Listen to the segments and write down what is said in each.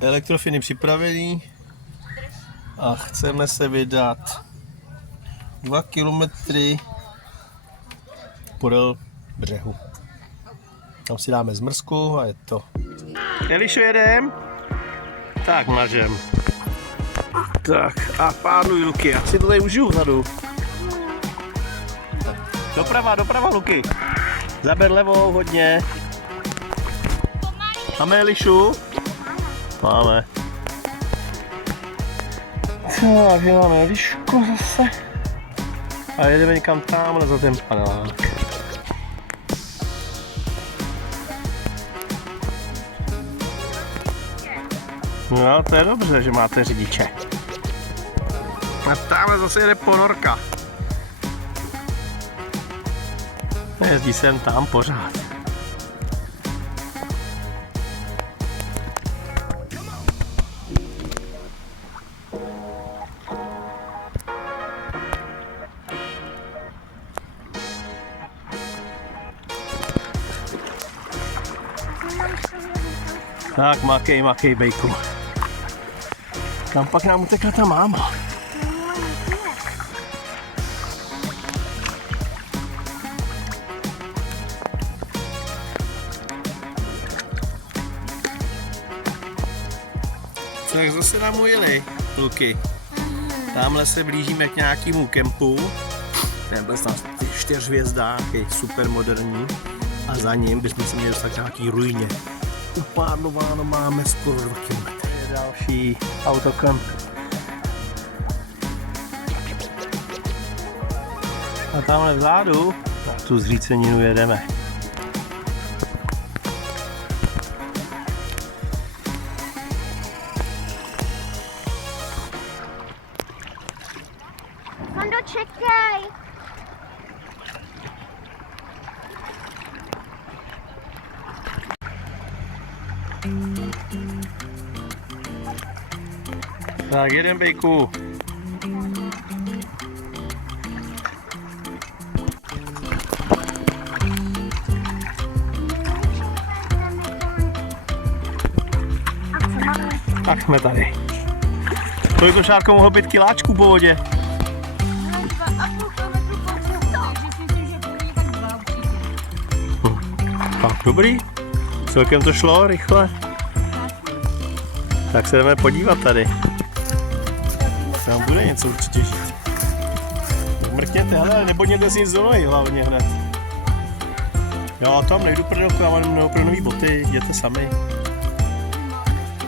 Elektrofiny připravený a chceme se vydat 2 kilometry podél břehu. Tam si dáme zmrzku a je to. Elišo, jedem? Tak mažem. Tak a pánuj Luky, já si to tady užiju vzadu. Doprava Luky. Zaber levou hodně. Máme Elišu? Máme. Takže máme Elišku zase. A jedeme někam tamhle za ten panelák. No, to je dobře, že máte řidiče. A tamhle zase jede ponorka. Jezdí sem tam pořád. Tak makej bejku. Kam pak nám utekla ta máma? Tak zase nám ujeli, Luky. Tamhle se blížíme k nějakému kempu. Ten byl tam 4hvězdáky, super moderní. A za ním bychom se měli dostat k nějaký ruině. Uplánováno máme skoro 2 km. Je další autokemp. A tamhle vzadu na tu zříceninu jedeme. Hondo, čekaj! Tak jeden bejku. Tak jsme tady. Kolik Šárko mohlo být kiláčků po vodě? Tak dobrý. Celkem to šlo rychle. Tak se jdeme podívat tady. Tam bude něco určitě žít. Mrkněte, hele, nebo někde si nic do nohy hlavně hned. Jo, tam nejdu prdolku, já mám neoprynový boty, jděte sami.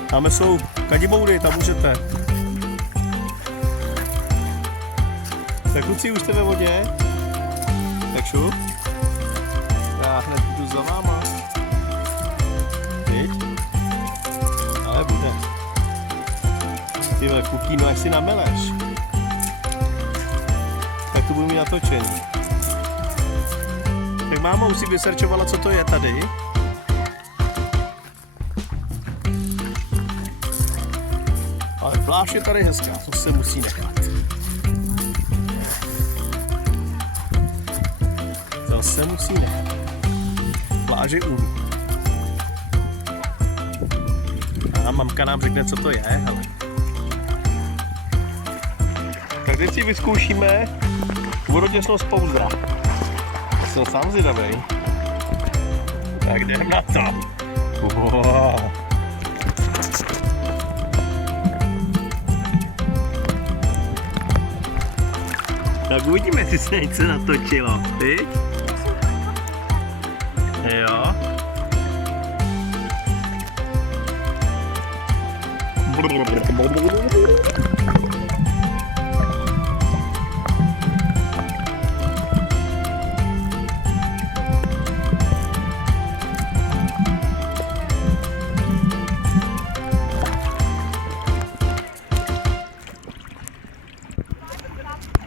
Tam jsou kadiboury, tam můžete. Tak kluci, už jste ve vodě? Tak šup. Já hned jdu za váma. Teď. Ale bude. Tyhle kukíno, jak si nameleš. Tak to budu mít natočený. Tak máma už si vyserčovala, co to je tady. Ale pláž je tady hezká, to se musí nechat. To se musí nechat. Pláže umí. A mamka nám řekne, co to je, hele. Tak teď si vyzkoušíme vodotěsnost pouzdra. Jsem sám zvědavej. Tak jdem na to. Wow. Tak uvidíme, jestli se něco natočilo. Viď? Jo.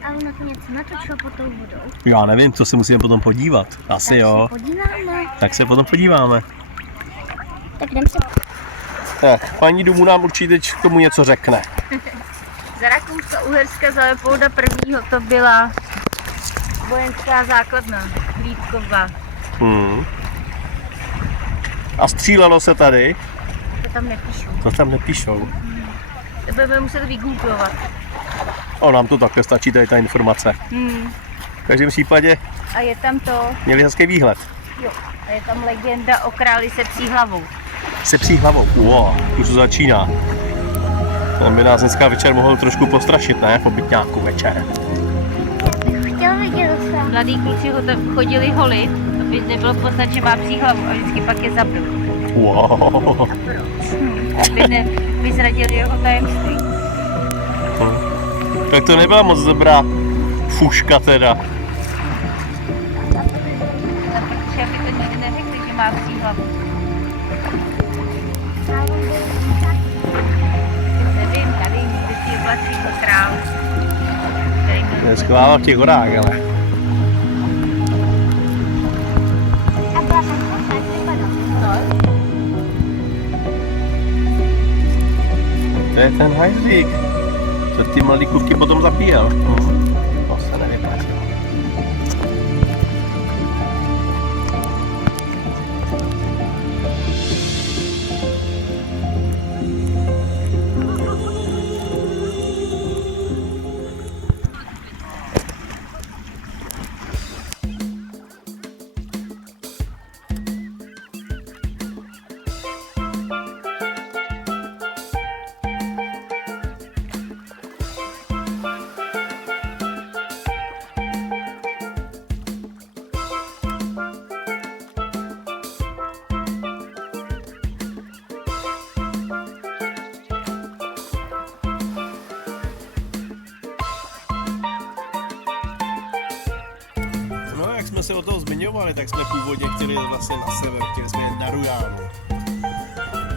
A ono to něco natočilo pod tou vodou. Já nevím, to se musíme potom podívat. Asi Tak jo. se podíváme. Tak se potom podíváme. Tak jdem se. Tak, paní Dumu nám určitě teď k tomu něco řekne. Za Rakousko-Uherska za Leopolda I. to byla vojenská základna, Vítková. A střílelo se tady? To tam nepíšu. To tam nepíšou. To budeme muset vygooglovat. O, nám to takhle stačí, tady ta informace. V každém případě A je tam to, měli hezký výhled. jo, a je tam legenda o králi se psí hlavou. Se psí hlavou. Wow, už to začíná. On by nás dneska večer mohl trošku postrašit, ne? V obytňáku večer. Chtěl vidět se. Mladí kluci ho tam chodili holit, aby nebylo poznat, že má psí hlavu a vždycky pak je zabil. Wow. Aby nevyzradili jeho tajemství. Tak to nebyla moc dobrá fuška teda. Protože aby to nikdy neřekli, že má psí hlavu. Nevím, tady někde si oblastí král. To je skvělá v těch horách, ale. A byla tam kosa, jak vypadá. To je ten hajzlík, co ty mladý kluky potom zabíjel. To se nevyplatilo. Jak jsme se o tom zmiňovali, tak jsme původně chtěli vlastně na sever, chtěli jsme jet na Rujánu.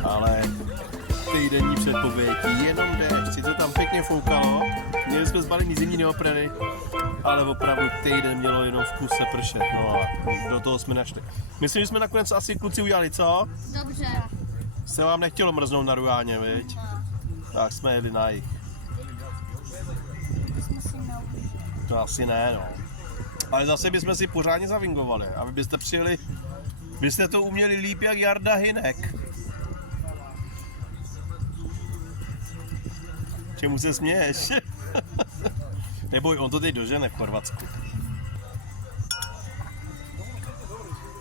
Ale týdenní předpověď, jenom déšť, sice tam pěkně foukalo, měli jsme zbalený zimní neopreny, ale opravdu týden mělo jenom v kuse pršet, no a do toho jsme nešli. Myslím, že jsme nakonec asi kluci udělali, co? Dobře. Se vám nechtělo mrznout na Rujáně, viď? Tak jsme jeli na jih. To asi ne, no. Ale zase bychom si pořádně zavingovali, aby byste přijeli, byste to uměli líp jak Jarda Hynek. Čemu se směješ? Neboj, on to teď dožene v Chorvatsku.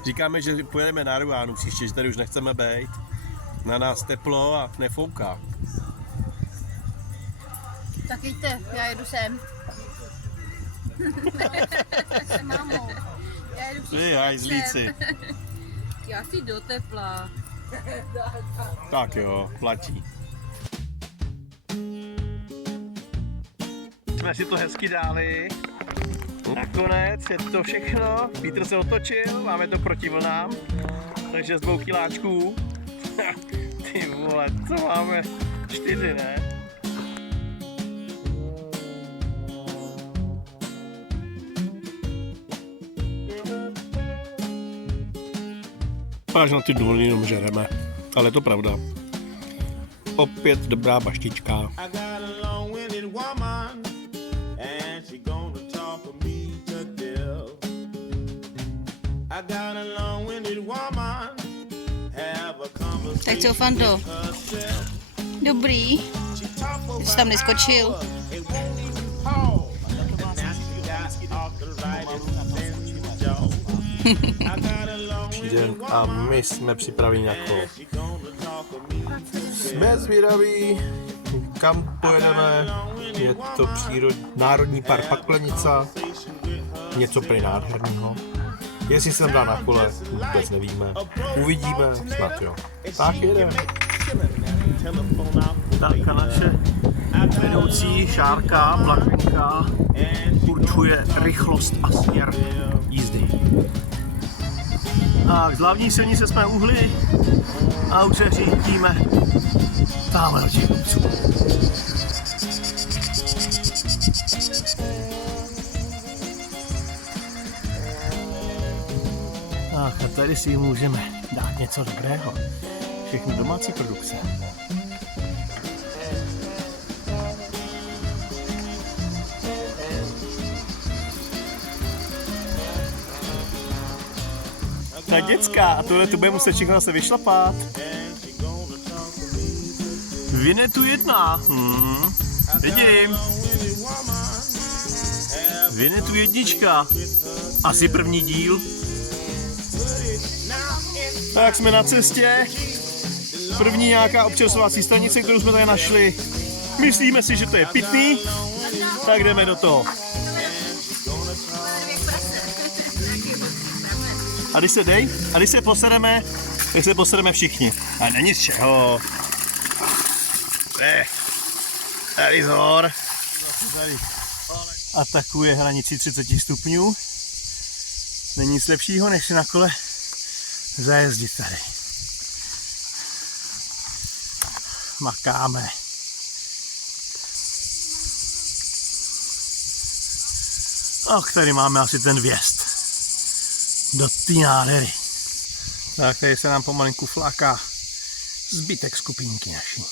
Říkáme, že pojedeme na Rujánu příště, že tady už nechceme být. Na nás teplo a nefouká. Tak jděte, já jedu sem. S mámou. Já jedu Ty hajzlíci. Já si do tepla. Tak jo, platí. Jsme si to hezky dali. Nakonec je to všechno. Vítr se otočil, máme to proti vlnám. Takže z 2 kiláčků. Ty vole, co máme? 4, ne? Až na ty důlny jenom žereme, ale je to pravda. Opět dobrá baštička. Tak co, Fando? Dobrý. Jsi tam neskočil? Den a my jsme připraveni na kolo. Jsme zvědaví, kam pojedeme. Je to Národní park Paklenica, něco prý nádherného. Jestli jsem dá na kole, vůbec nevíme. Uvidíme, snad jo. Tak jedeme. Tak a naše vedoucí Šárka, Blaženka, určuje rychlost a směr jízdy. A z hlavní silnice jsme uhli a už se řítíme tamhle do těch kopců. Ach, a tady si můžeme dát něco dobrého. Všechno domácí produkce. Ta děcka, a tohle tu bude muset všechno zase vyšlapat. Vinetu 1. Vidím. Vinetu 1. Asi první díl. Tak jsme na cestě. První nějaká občerstvovací stanice, kterou jsme tady našli. Myslíme si, že to je pitný, tak jdeme do toho. A když se posereme, tak se posereme všichni. A není z čeho. Tady zhor. Tady atakuje hranici 30 stupňů. Není nic lepšího, než si na kole zajezdit tady. Makáme. Ach, tady máme asi ten vjezd do té nádhery. Tak tady se nám pomalinku fláká zbytek skupinky naší.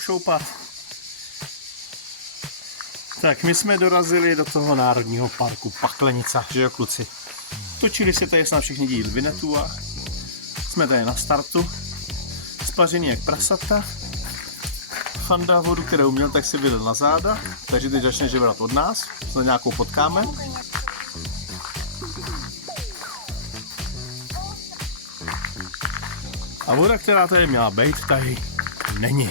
Šoupat. Tak my jsme dorazili do toho národního parku Paklenica, že jo kluci? Točili se tady snad všichni díl Vinetu a jsme tady na startu. Spařený jak prasata. Fanda vodu, kterou měl, tak si vydal na záda, takže teď začne žebrat od nás, snad nějakou potkáme. A voda, která tady měla být, tady není.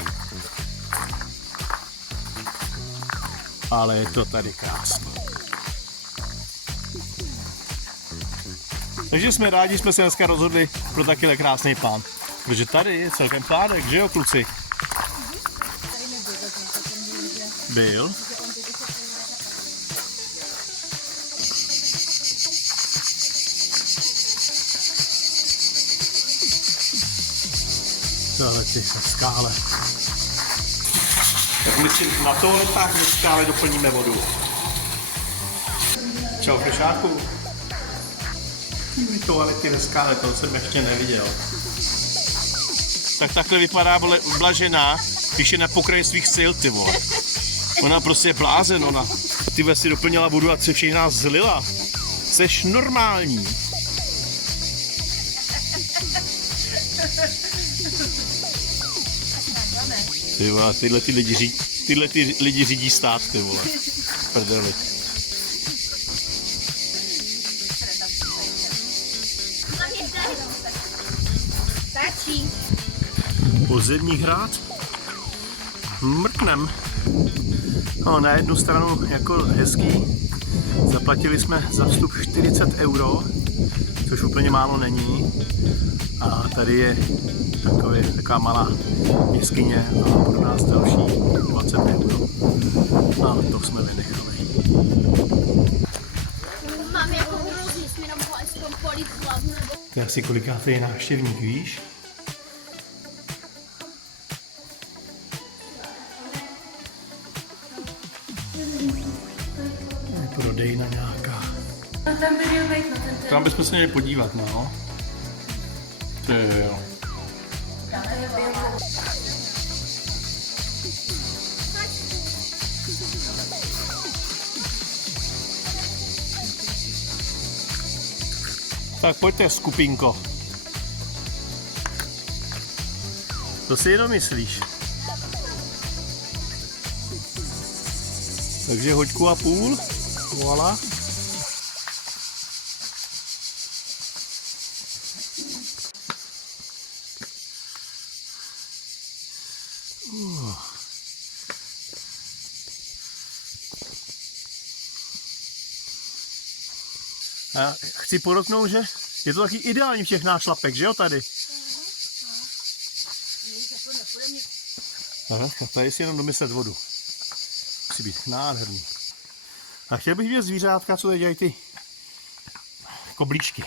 Ale je to tady krásné. Takže jsme rádi, že jsme se dneska rozhodli pro takovýhle krásný plán. Protože tady je celkem pládek, že jo kluci? Byl. Tohle ty skále. Tak my si na toaletách do skále doplníme vodu. Čau Fešáku. Toalety ve skále, to jsem ještě neviděl. Tak takhle vypadá Blažená, když je na pokraji svých sil, ty vole. Ona prostě je blázen, ona ty si doplnila vodu a se všechny nás zlila. Seš normální. Ty vole, tyhle ty lidi řídí stát, ty vole. Prdeli. Podzemní hrad. Mrknem. No, na jednu stranu jako hezký. Zaplatili jsme za vstup 40 €, což úplně málo není. A tady je taková malá jeskyně a pro nás další 20 €. A to jsme vynechali. Mám jako hrozně směrem po Eskom polit hlavu. To je asi kolikátý je návštěvník, víš? Prodejna nějaká. Tam bychom se měli podívat, no. Jo. Tak pojďte, skupinko. To si jenom myslíš. Takže hoďku a půl. Voilà. A chci podotknout, že je to taky ideální v těch nášlapek, že jo, tady? Aha, tady si jenom domyslet vodu. Musí být nádherný. A chtěl bych vidět zvířátka, co tady dělají ty koblíčky.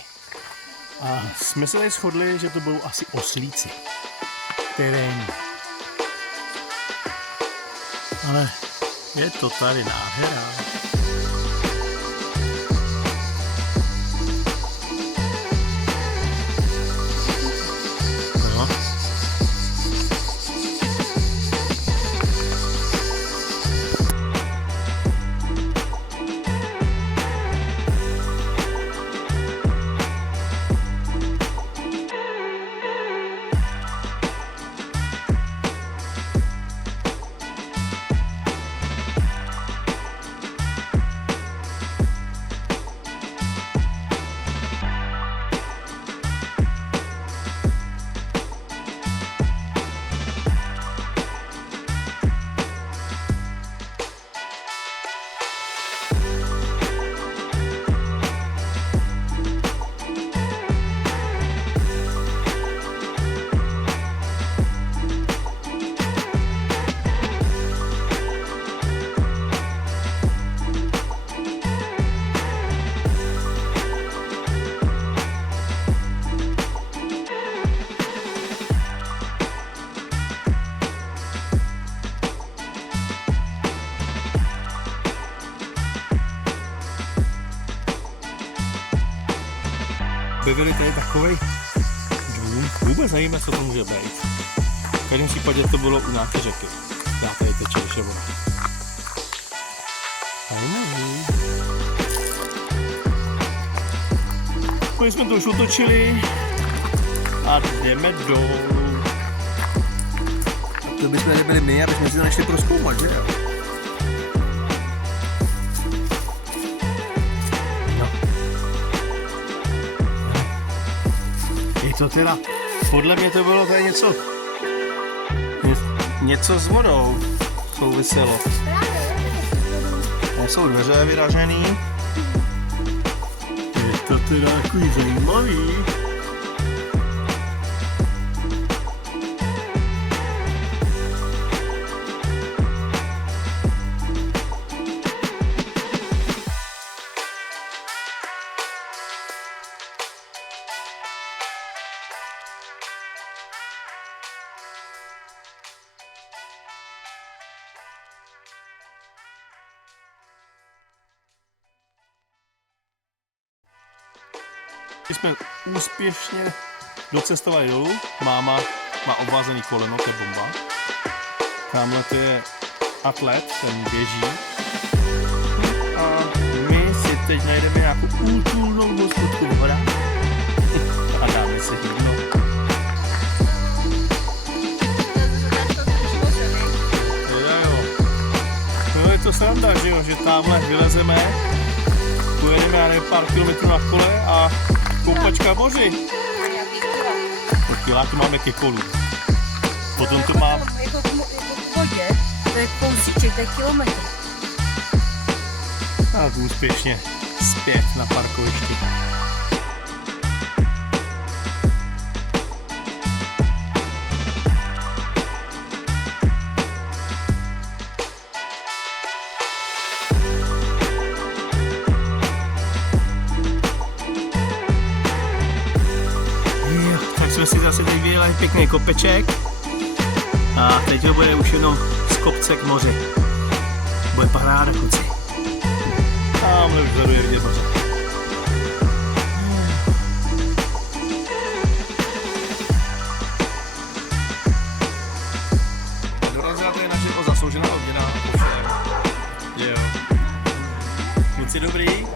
A jsme se tady shodli, že to budou asi oslíci. Terénní. Ale je to tady nádhera. objevili tady takový dům. Vůbec nevíme, co to může být. V každém případě to bylo u nějaké řeky. Já tady teče ještě voda. Když jsme to už otočili a jdeme dolů. A to bychom nebyli my, abychom si to nešli prozkoumat, že jo? No. Je to teda, podle mě to bylo tady něco s vodou souviselo. Jsou dveře vyražený. Je to teda takový zajímavý. Když jsme úspěšně docestovali dolů, máma má obvázený koleno, to je bomba. Tamhle to je atlet, ten běží. A my si teď najdeme nějakou útulnou hospodku v horách a dáme si jídlo. No je to sranda, že jo, že tamhle vylezeme, pojedeme, já nevím, pár kilometrů na kole a koupačka v moři. Já tu máme ke kolu. Potom tu mám... Jako v vodě, to je kousíček, to je kilometr. A tu úspěšně zpět na parkovišti. Tak jsme si zase teď vyjeli pěkný kopeček a teď to bude už jenom z kopce k moři. Bude paráda, kluci. Tamhle už vzadu je vidět moře. Dorazila tady naše zasloužená odměna. Jo. Kluci dobrý.